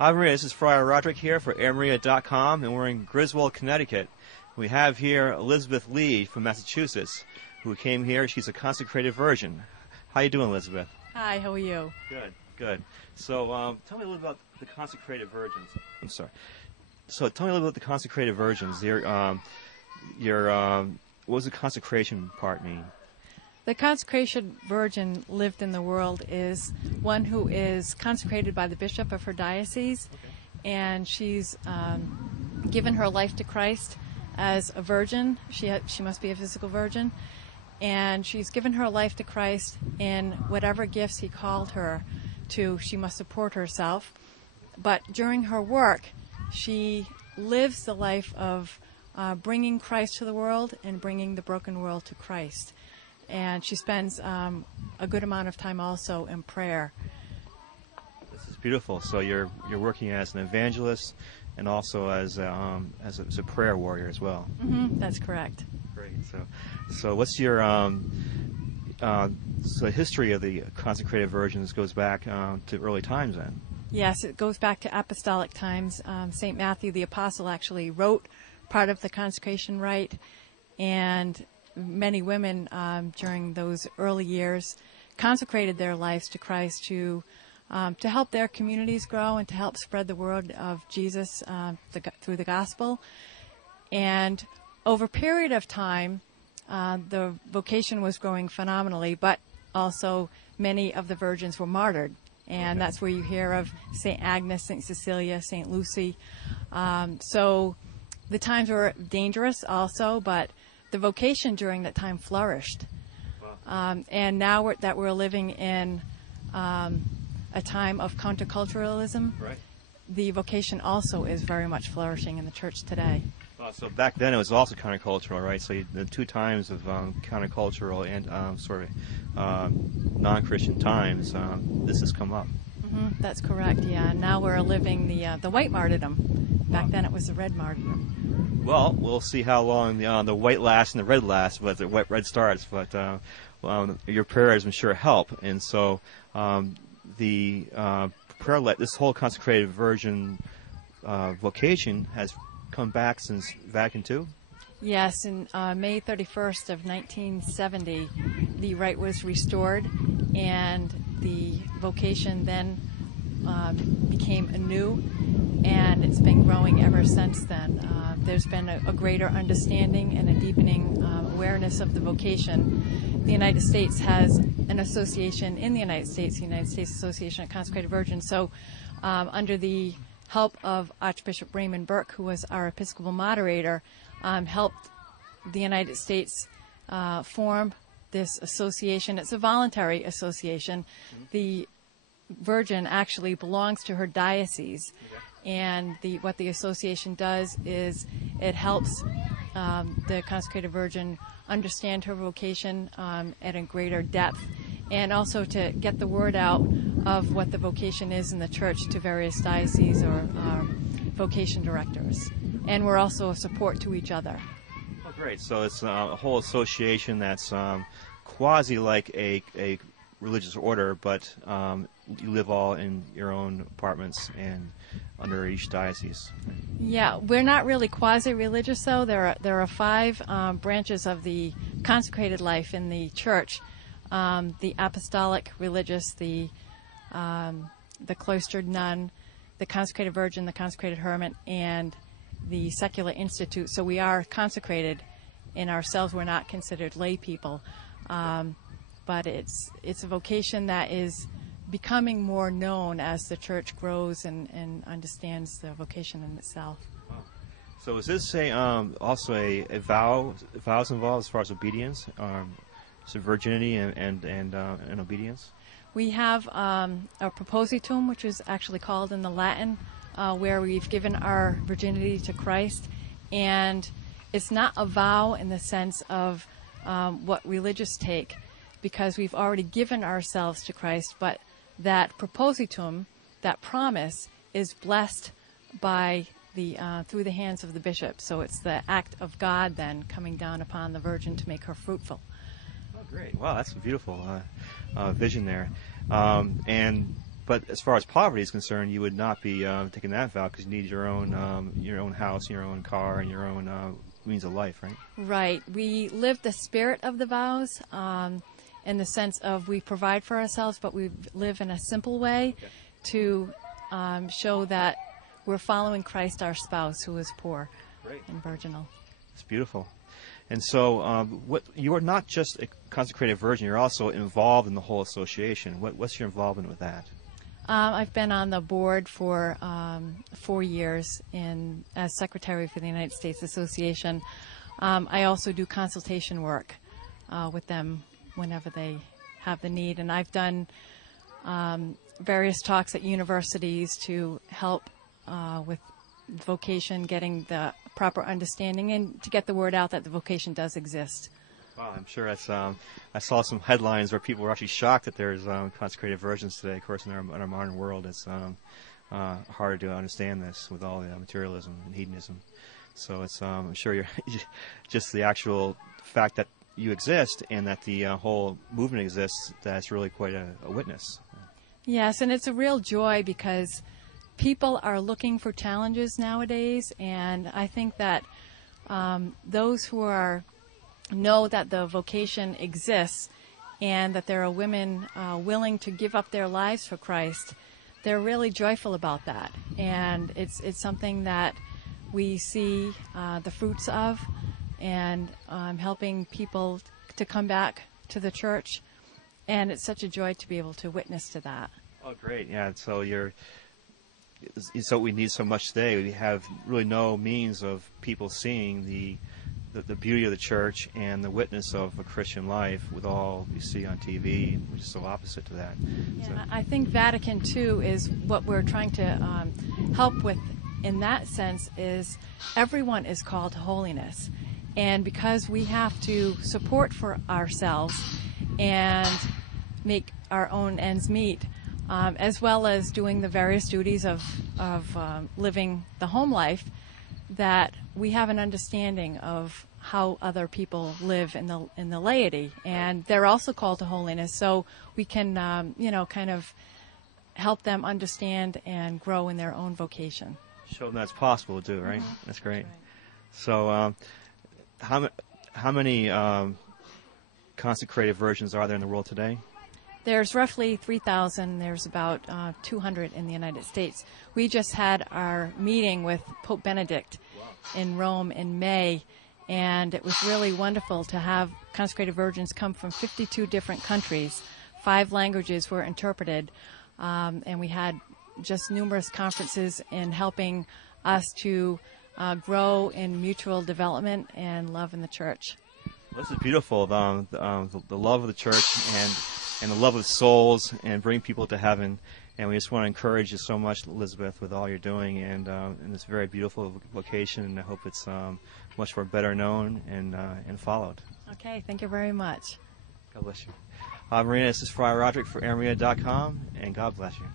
Ave Maria, this is Friar Roderick here for AirMaria.com, and we're in Griswold, Connecticut. We have here Elizabeth Lee from Massachusetts, who came here. She's a consecrated virgin. How you doing, Elizabeth? Hi, how are you? Good, good. So tell me a little about the consecrated virgins. I'm sorry. So tell me a little about the consecrated virgins. What does the consecration part mean? The consecration virgin lived in the world is one who is consecrated by the bishop of her diocese, and she's given her life to Christ as a virgin. She must be a physical virgin, and she's given her life to Christ in whatever gifts he called her to. She must support herself, but during her work, she lives the life of bringing Christ to the world and bringing the broken world to Christ. And she spends a good amount of time also in prayer. This is beautiful. So you're working as an evangelist and also as a prayer warrior as well. Mm-hmm, that's correct. Great. So what's your so the history of the consecrated virgins goes back to early times then? Yes, it goes back to apostolic times. St. Matthew the Apostle actually wrote part of the consecration rite, and many women during those early years consecrated their lives to Christ to help their communities grow and to help spread the word of Jesus through the gospel. And over a period of time, the vocation was growing phenomenally, but also many of the virgins were martyred. And that's where you hear of St. Agnes, St. Cecelia, St. Lucy. So the times were dangerous also, but the vocation during that time flourished. And now that we're living in a time of counterculturalism, right, the vocation also is very much flourishing in the church today. So back then it was also countercultural, right? So the two times of countercultural and sort of non-Christian times, this has come up. Mm-hmm, that's correct, yeah. And now we're living the white martyrdom. Back then it was the red martyrdom. Well, we'll see how long the white lasts and the red lasts, but the red starts. But your prayers, I'm sure, help. And so the prayer, this whole consecrated virgin vocation has come back since Vatican II? Yes, in May 31st of 1970, the rite was restored, and the vocation then became anew, and it's been growing ever since then. There's been a greater understanding and a deepening awareness of the vocation. The United States has an association in the United States Association of Consecrated Virgins. So under the help of Archbishop Raymond Burke, who was our Episcopal moderator, helped the United States form this association. It's a voluntary association. The Virgin actually belongs to her diocese, and what the association does is it helps the consecrated Virgin understand her vocation at a greater depth, and also to get the word out of what the vocation is in the church to various dioceses or vocation directors. And we're also a support to each other. Oh, great. So it's a whole association that's quasi like a religious order, but you live all in your own apartments and under each diocese. Yeah, we're not really quasi-religious, though. There are 5 branches of the consecrated life in the church. The Apostolic religious, the cloistered nun, the consecrated virgin, the consecrated hermit, and the secular institute. So we are consecrated in ourselves. We're not considered lay people. But it's a vocation that is becoming more known as the church grows and understands the vocation in itself. Wow. So is this also a vows involved as far as obedience? So virginity and obedience? We have a propositum, which is actually called in the Latin, where we've given our virginity to Christ. And it's not a vow in the sense of what religious take, because we've already given ourselves to Christ, but that propositum, that promise, is blessed by through the hands of the bishop. So it's the act of God then coming down upon the Virgin to make her fruitful. Oh, great. Wow, that's a beautiful vision there. but as far as poverty is concerned, you would not be taking that vow because you need your own house, your own car, and your own means of life, right? Right. We live the spirit of the vows in the sense of we provide for ourselves, but we live in a simple way to show that we're following Christ, our spouse, who is poor and virginal. It's beautiful. And so you are not just a consecrated virgin, you're also involved in the whole association. What's your involvement with that? I've been on the board for 4 years as secretary for the United States Association. I also do consultation work with them whenever they have the need. And I've done various talks at universities to help with vocation, getting the proper understanding, and to get the word out that the vocation does exist. Wow, I'm sure that's. I saw some headlines where people were actually shocked that there's consecrated virgins today. Of course, in our modern world, it's harder to understand this with all the materialism and hedonism. So it's. I'm sure you're just the actual fact that you exist and that the whole movement exists. That's really quite a witness. Yes, and it's a real joy because people are looking for challenges nowadays, and I think that those who know that the vocation exists and that there are women willing to give up their lives for Christ, they're really joyful about that. And it's something that we see the fruits of, and helping people to come back to the church. And it's such a joy to be able to witness to that. Oh, great. Yeah, so so we need so much today. We have really no means of people seeing the beauty of the church and the witness of a Christian life with all you see on TV, which is so opposite to that. Yeah, So. I think Vatican II is what we're trying to help with in that sense is everyone is called to holiness. And because we have to support for ourselves and make our own ends meet, as well as doing the various duties of living the home life, that we have an understanding of how other people live in the laity, and they're also called to holiness. So we can, kind of help them understand and grow in their own vocation. Show them that's possible to do, right? Mm-hmm. That's great. That's So, right. how many consecrated virgins are there in the world today? There's roughly 3,000. There's about 200 in the United States. We just had our meeting with Pope Benedict in Rome in May, and it was really wonderful to have consecrated virgins come from 52 different countries. 5 languages were interpreted, and we had just numerous conferences in helping us to grow in mutual development and love in the church. This is beautiful, the love of the church and the love of souls, and bring people to heaven. And we just want to encourage you so much, Elizabeth, with all you're doing, and this very beautiful vocation. And I hope it's much more better known and followed. Okay, thank you very much. God bless you. Marina, this is Friar Roderick for AirMaria.com, and God bless you.